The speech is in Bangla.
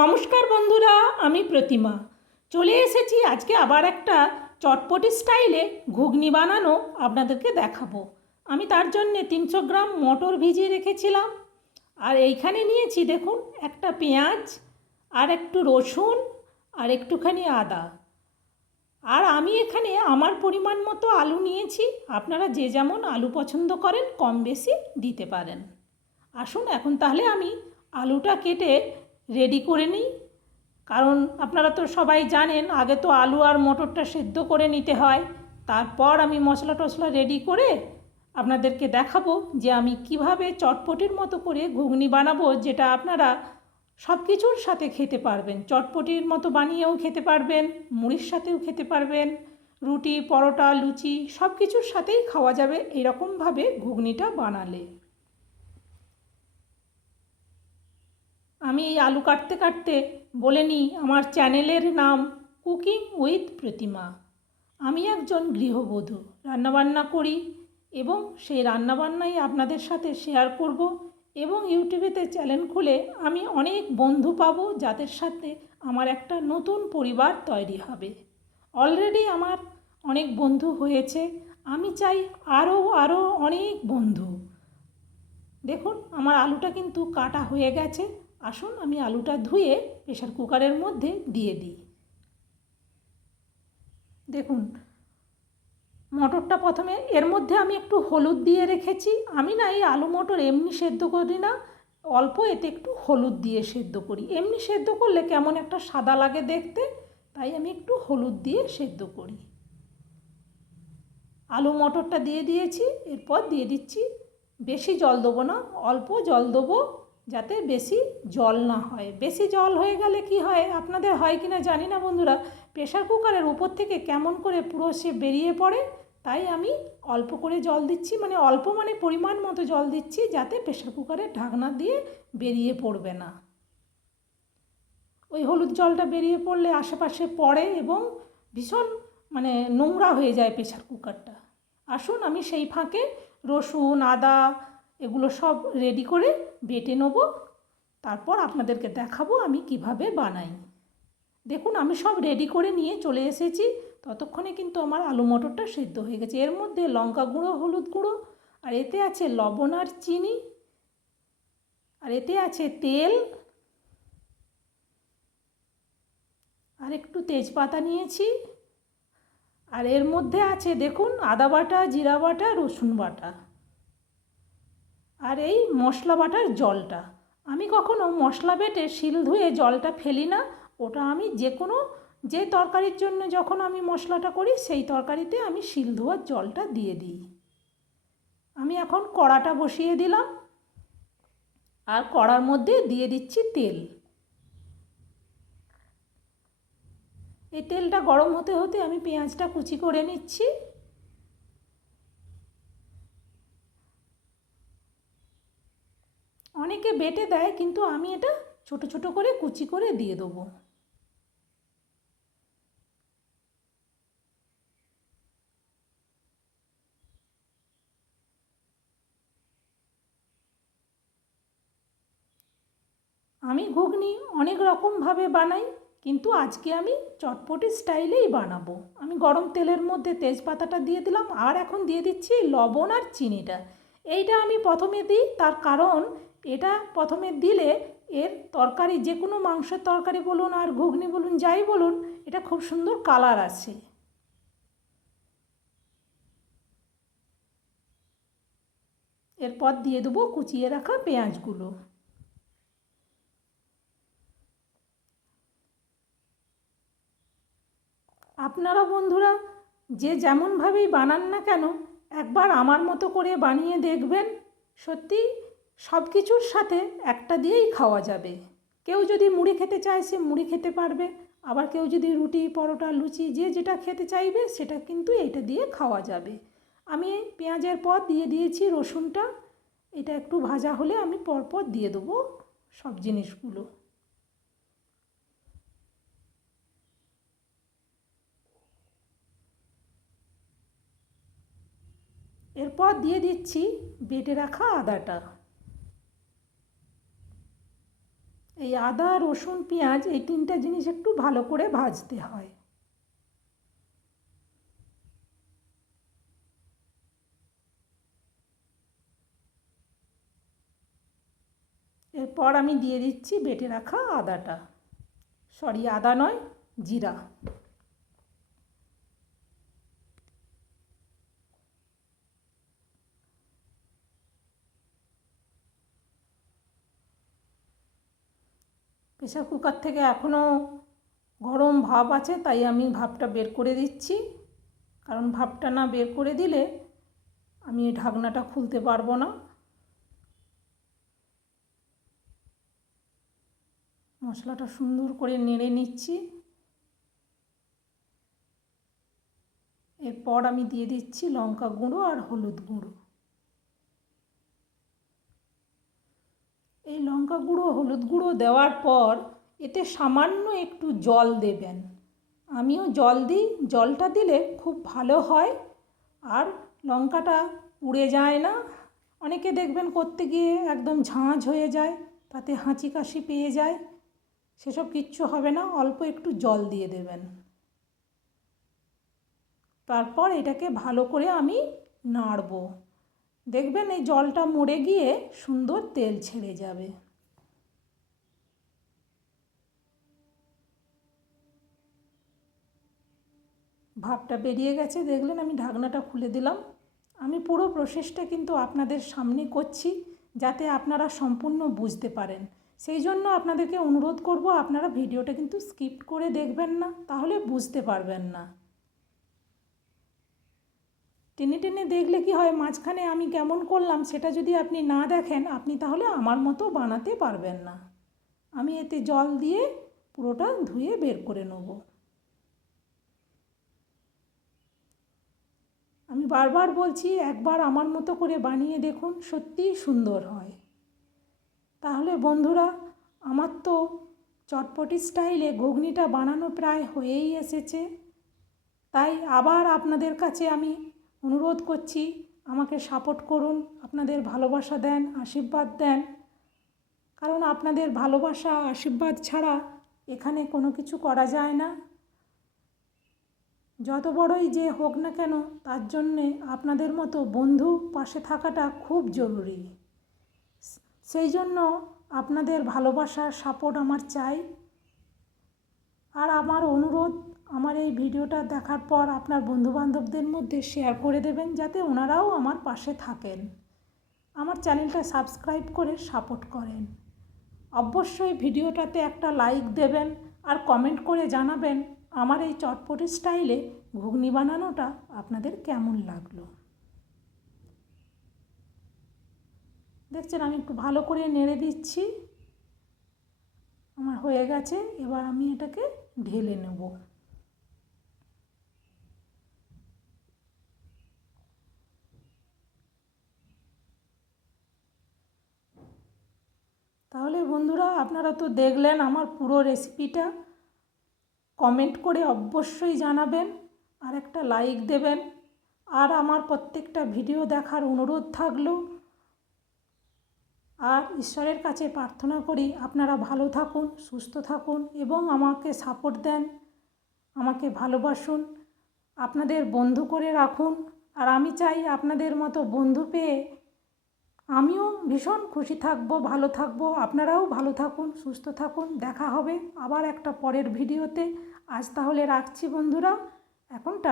নমস্কার বন্ধুরা, আমি প্রতিমা। চলে এসেছি আজকে আবার একটা চটপটি স্টাইলে ঘুগনি বানানো আপনাদেরকে দেখাবো। আমি তার জন্যে তিনশো গ্রাম মটর ভিজিয়ে রেখেছিলাম। আর এইখানে নিয়েছি দেখুন, একটা পেঁয়াজ, আর একটু রসুন, আর একটুখানি আদা। আর আমি এখানে আমার পরিমাণ মতো আলু নিয়েছি। আপনারা যে যেমন আলু পছন্দ করেন, কম বেশি দিতে পারেন। আসুন এখন তাহলে আমি আলুটা কেটে রেডি করে নিই। কারণ আপনারা তো সবাই জানেন, আগে তো আলু আর মটরটা সেদ্ধ করে নিতে হয়। তারপর আমি মশলা টশলা রেডি করে আপনাদেরকে দেখাবো যে আমি কীভাবে চটপটির মতো করে ঘুগনি বানাবো, যেটা আপনারা সব কিছুর সাথে খেতে পারবেন। চটপটির মতো বানিয়েও খেতে পারবেন, মুড়ির সাথেও খেতে পারবেন। রুটি, পরোটা, লুচি সব কিছুর সাথেই খাওয়া যাবে এরকমভাবে ঘুগনিটা বানালে। আমি এই আলু কাটতে কাটতে বলে নিই, আমার চ্যানেলের নাম কুকিং উইথ প্রতিমা। আমি একজন গৃহবধূ, রান্নাবান্না করি এবং সেই রান্নাবান্নাই আপনাদের সাথে শেয়ার করব এবং ইউটিউবেতে চ্যানেল খুলে আমি অনেক বন্ধু পাবো যাদের সাথে আমার একটা নতুন পরিবার তৈরি হবে। অলরেডি আমার অনেক বন্ধু হয়েছে, আমি চাই আরও আরও অনেক বন্ধু। দেখুন, আমার আলুটা কিন্তু কাটা হয়ে গেছে। আসুন আমি আলুটা ধুয়ে প্রেশার কুকারের মধ্যে দিয়ে দিই। দেখুন, মটরটা প্রথমে এর মধ্যে আমি একটু হলুদ দিয়ে রেখেছি। আমি না এই আলু মটর এমনি সেদ্ধ করি না, অল্প এতে একটু হলুদ দিয়ে সেদ্ধ করি। এমনি সেদ্ধ করলে কেমন একটা সাদা লাগে দেখতে, তাই আমি একটু হলুদ দিয়ে সেদ্ধ করি। আলু মটরটা দিয়ে দিয়েছি, এরপর দিয়ে দিচ্ছি, বেশি জল দেবো না, অল্প জল দেবো যাতে বেশি জল না হয়। বেশি জল হয়ে গেলে কি হয়? আপনাদের হয় কি না জানি না বন্ধুরা। প্রেশার কুকারের উপর থেকে কেমন করে পুরো সে বেরিয়ে পড়ে, তাই আমি অল্প করে জল দিচ্ছি। মানে অল্প মানে পরিমাণ মতো জল দিচ্ছি যাতে প্রেশার কুকারের ঢাকনা দিয়ে বেরিয়ে পড়বে না। ওই হলুদ জলটা বেরিয়ে পড়লে আশেপাশে পড়ে এবং ভীষণ মানে নোংরা হয়ে যায় প্রেশার কুকারটা। আসুন আমি সেই ফাঁকে রসুন, আদা এগুলো সব রেডি করে বেটে নেব। তারপর আপনাদেরকে দেখাবো আমি কীভাবে বানাই। দেখুন, আমি সব রেডি করে নিয়ে চলে এসেছি। ততক্ষণে কিন্তু আমার আলু মটরটা সেদ্ধ হয়ে গেছে। এর মধ্যে লঙ্কা গুঁড়ো, হলুদ গুঁড়ো, আর এতে আছে লবণ আর চিনি, আর এতে আছে তেল, আর একটু তেজপাতা নিয়েছি। আর এর মধ্যে আছে, দেখুন, আদা বাটা, জিরা বাটা, রসুন বাটা। আর এই মশলা বাটার জলটা। আমি কখনো মশলা বেটে শিল ধুয়ে জলটা ফেলি না। ওটা আমি যে কোনো যে তরকারির জন্য যখন আমি মশলাটা করি, সেই তরকারিতে আমি শিল ধোয়ার জলটা দিয়ে দিই। আমি এখন কড়াটা বসিয়ে দিলাম। আর কড়ার মধ্যে দিয়ে দিচ্ছি তেল। এই তেলটা গরম হতে হতে আমি পেঁয়াজটা কুচি করে নিচ্ছি। অনেকে বেটে দেয়, কিন্তু আমি এটা ছোট ছোট করে কুচি করে দিয়ে দেবো। আমি ঘুগনি অনেক রকমভাবে বানাই, কিন্তু আজকে আমি চটপটি স্টাইলেই বানাবো। আমি গরম তেলের মধ্যে তেজপাতাটা দিয়ে দিলাম, আর এখন দিয়ে দিচ্ছি লবণ আর চিনিটা। এইটা আমি প্রথমে দিই, তার কারণ এটা প্রথমে দিলে এর তরকারি, যে কোনো মাংসের তরকারি বলুন আর ঘুগনি বলুন, যাই বলুন, এটা খুব সুন্দর কালার আছে। এরপর দিয়ে দেবো কুচিয়ে রাখা পেঁয়াজগুলো। আপনারা বন্ধুরা, যে যেমনভাবেই বানান না কেন, একবার আমার মতো করে বানিয়ে দেখবেন সত্যি সব কিছুর সাথে একটা দিয়েই খাওয়া যাবে। কেউ যদি মুড়ি খেতে চায়, সে মুড়ি খেতে পারবে। আবার কেউ যদি রুটি, পরোটা, লুচি, যে যেটা খেতে চাইবে, সেটা কিন্তু এইটা দিয়ে খাওয়া যাবে। আমি পেঁয়াজের পর দিয়ে দিয়েছি, রসুনটা। এটা একটু ভাজা হলে আমি পরপর দিয়ে দেবো সব জিনিসগুলো। এরপর দিয়ে দিচ্ছি বেটে রাখা আদাটা। এই আদা, রসুন, পেঁয়াজ এই তিনটা জিনিস একটু ভালো করে ভাজতে হয়। এরপর আমি দিয়ে দিচ্ছি বেটে রাখা আদাটা। সরি, আদা নয়, জিরা। প্রেশার কুকার থেকে এখনও গরম ভাব আছে, তাই আমি ভাবটা বের করে দিচ্ছি। কারণ ভাবটা না বের করে দিলে আমি ঢাকনাটা খুলতে পারব না। মশলাটা সুন্দর করে নেড়ে নিচ্ছি। এরপর আমি দিয়ে দিচ্ছি লঙ্কা গুঁড়ো আর হলুদ গুঁড়ো। এই লঙ্কা গুঁড়ো, হলুদ গুঁড়ো দেওয়ার পর এতে সামান্য একটু জল দেবেন। আমিও জল দিই। জলটা দিলে খুব ভালো হয়। আর লঙ্কাটা পুড়ে যায় না। অনেকে দেখবেন করতে গিয়ে একদম ঝাঁঝ হয়ে যায়, তাতে হাঁচি কাশি পেয়ে যায়। সেসব কিচ্ছু হবে না, অল্প একটু জল দিয়ে দেবেন। তারপর এটাকে ভালো করে আমি নাড়ব। দেখবেন এই জলটা মরে গিয়ে সুন্দর তেল ছেড়ে যাবে। ভাবটা বেরিয়ে গেছে, দেখলেন আমি ঢাকনাটা খুলে দিলাম। আমি পুরো প্রসেসটা কিন্তু আপনাদের সামনে করছি যাতে আপনারা সম্পূর্ণ বুঝতে পারেন। সেই জন্য আপনাদেরকে অনুরোধ করব, আপনারা ভিডিওটা কিন্তু স্কিপ করে দেখবেন না, তাহলে বুঝতে পারবেন না। টেনে টেনে দেখলে কি হয়, মাঝখানে আমি কেমন করলাম সেটা যদি আপনি না দেখেন, আপনি তাহলে আমার মতো বানাতে পারবেন না। আমি এতে জল দিয়ে পুরোটা ধুয়ে বের করে নেব। আমি বারবার বলছি, একবার আমার মতো করে বানিয়ে দেখুন, সত্যিই সুন্দর হয়। তাহলে বন্ধুরা, আমার তো চটপটি স্টাইলে ঘুগনিটা বানানো প্রায় হয়েই এসেছে। তাই আবার আপনাদের কাছে আমি অনুরোধ করছি, আমাকে সাপোর্ট করুন, আপনাদের ভালোবাসা দেন, আশীর্বাদ দেন। কারণ আপনাদের ভালোবাসা, আশীর্বাদ ছাড়া এখানে কোনো কিছু করা যায় না। যত বড়ই যে হোক না কেন, তার জন্যে আপনাদের মতো বন্ধু পাশে থাকাটা খুব জরুরি। সেই জন্য আপনাদের ভালোবাসার সাপোর্ট আমার চাই। আর আমার অনুরোধ, আমার এই ভিডিওটা দেখার পর আপনার বন্ধুবান্ধবদের মধ্যে শেয়ার করে দেবেন যাতে ওনারাও আমার পাশে থাকেন। আমার চ্যানেলটা সাবস্ক্রাইব করে সাপোর্ট করেন। অবশ্যই ভিডিওটাতে একটা লাইক দেবেন আর কমেন্ট করে জানাবেন আমার এই চটপটি স্টাইলে ঘুগনি বানানোটা আপনাদের কেমন লাগল। দেখছেন আমি একটু ভালো করে নেড়ে দিচ্ছি। হয়ে গেছে, এবার আমি এটাকে ঢেলে নেব। তাহলে বন্ধুরা, আপনারা তো দেখলেন আমার পুরো রেসিপিটা কমেন্ট করে অবশ্যই জানাবেন আর একটা লাইক দেবেন। আর আমার প্রত্যেকটা ভিডিও দেখার অনুরোধ থাকল আর ঈশ্বরের কাছে প্রার্থনা করি আপনারা ভালো থাকুন, সুস্থ থাকুন এবং আমাকে সাপোর্ট দেন, আমাকে ভালোবাসুন, আপনাদের বন্ধু করে রাখুন। আর আমি চাই আপনাদের মতো বন্ধু পেয়ে আমিও ভীষণ খুশি থাকব, ভালো থাকব। আপনারাও ভালো থাকুন, সুস্থ থাকুন। দেখা হবে আবার একটা পরের ভিডিওতে। আজ তাহলে রাখছি বন্ধুরা। এখন